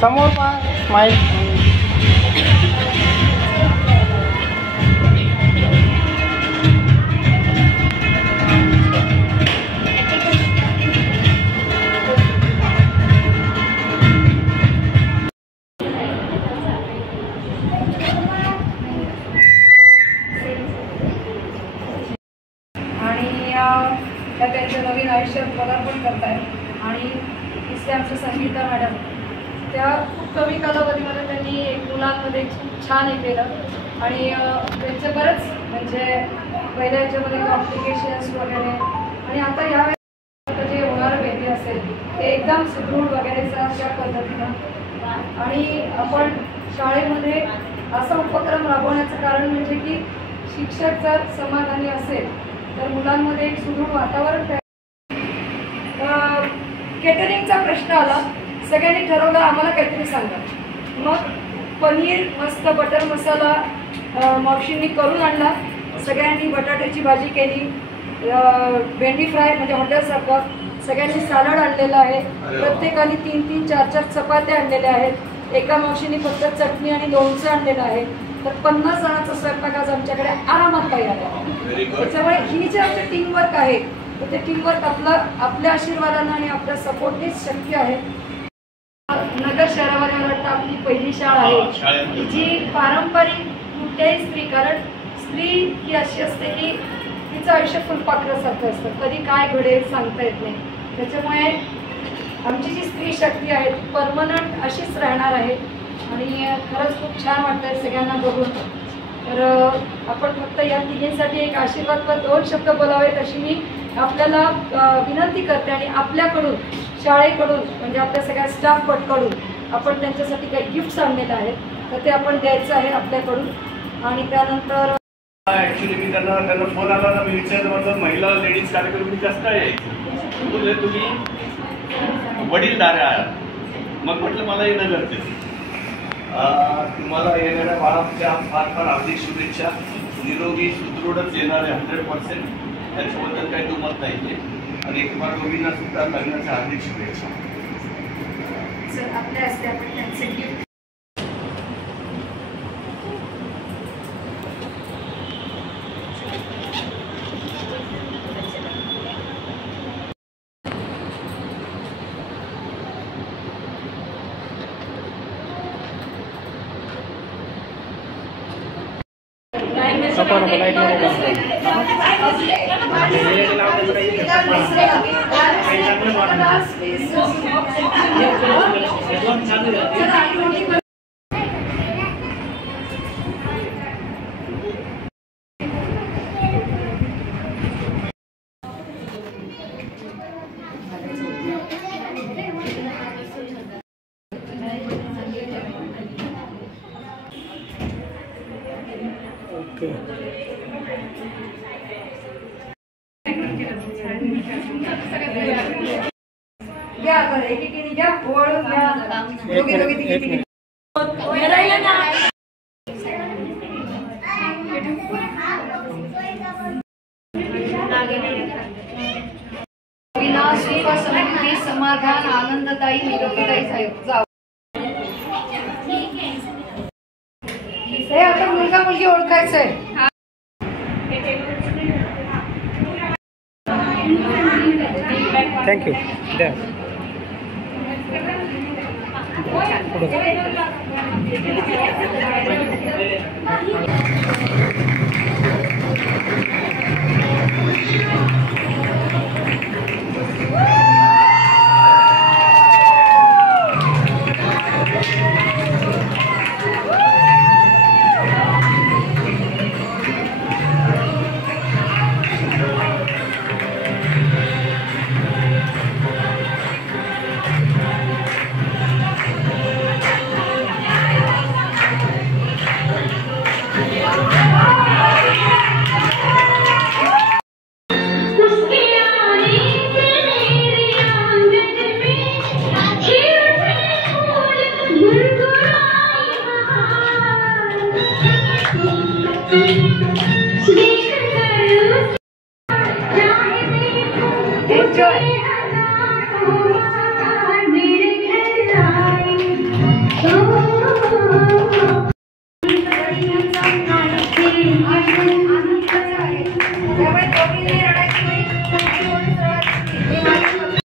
समोर पहा स्माईल. त्या त्यांच्या नवीन आयुष्यात पदार्पण करत आहेत. आणि तिसरे आमच्या संगीता मॅडम, त्या खूप कमी कालावधीमध्ये त्यांनी मुलांमध्ये खूप छान हे केलं. आणि त्यांचे बरंच म्हणजे पहिल्या याच्यामध्ये कॉम्प्लिकेशन्स वगैरे, आणि आता यावेळेस जे होणारं बेबी असेल ते एकदम सुदृढ वगैरेचा त्या पद्धतीनं. आणि आपण शाळेमध्ये असा उपक्रम राबवण्याचं कारण म्हणजे की शिक्षक जर समाधानी असेल तर मुलांमध्ये एक सुदृढ वातावरण तयार. केटरिंगचा प्रश्न आला. सगळ्यांनी ठरवलं आम्हाला काहीतरी सांगा. मग पनीर मस्त बटर मसाला मावशींनी करून आणला. सगळ्यांनी बटाट्याची भाजी केली, भेंडी फ्राय म्हणजे हॉटेलसारखं. सगळ्यांनी सॅलड आणलेलं आहे. प्रत्येकाने 3-3, 4-4 चपात्या आणलेल्या आहेत. एका मावशींनी फक्त चटणी आणि लोणचं आणलेलं आहे. तर 50 जणांचा स्वयंपाक आज आमच्याकडे आरामात तयार आहे. त्याच्यामुळे ही जी आमची टीमवर्क आहे तर ते टीमवर्क आपल्या आशीर्वादानं आणि आपल्या सपोर्टनेच शक्य आहे. नगर शहरामध्ये मला वाटतं आपली पहिली शाळा आहे जी पारंपरिक कुठल्याही स्त्री, कारण स्त्री ही अशी असते की तिचं आयुष्य फुलपाखरासारखं असतं, कधी काय घडेल सांगता येत नाही. त्याच्यामुळे आमची जी स्त्री शक्ती आहे ती परमनंट अशीच राहणार आहे. आणि खरंच खूप छान वाटतंय सगळ्यांना बघून. तर आपण फक्त या तिघींसाठी एक आशीर्वाद 2 शब्द बोलावेत अशी मी आपल्याला विनंती करते. आणि आपल्याकडून, शाळेकडून म्हणजे आपल्या सगळ्या स्टाफकडून आपण त्यांच्यासाठी काही गिफ्ट्स आणलेले आहेत तर ते आपण द्यायचं आहे आपल्याकडून. आणि त्यानंतर ॲक्च्युली मी त्यांना फोन आला ना, मी विचारलं म्हटलं महिला लेडीज कार्यक्रम कसं काय आहे. बोलले तुम्ही वडीलधारे आहात. मग म्हटलं मला येणं गरजेचं. तुम्हाला येणाऱ्या बाळाच्या फार फार हार्दिक शुभेच्छा. निरोगी सुदृढच येणारे 100%, त्याच्याबद्दल काही दुमत नाही. आणि तुम्हाला दोघींना सुद्धा लग्नाच्या हार्दिक शुभेच्छा. सर आपल्या हस्ते आपण त्यांचे गिफ्ट घ्या. आता एकेकीने घ्या, ओळख घ्या. दोघी सुख समृद्धी समाधान आनंददायी निरोगीदायी जाऊ. हे आता मुलगा मुलगी ओळखायचं आहे. थँक्यू. द्या. Sweet.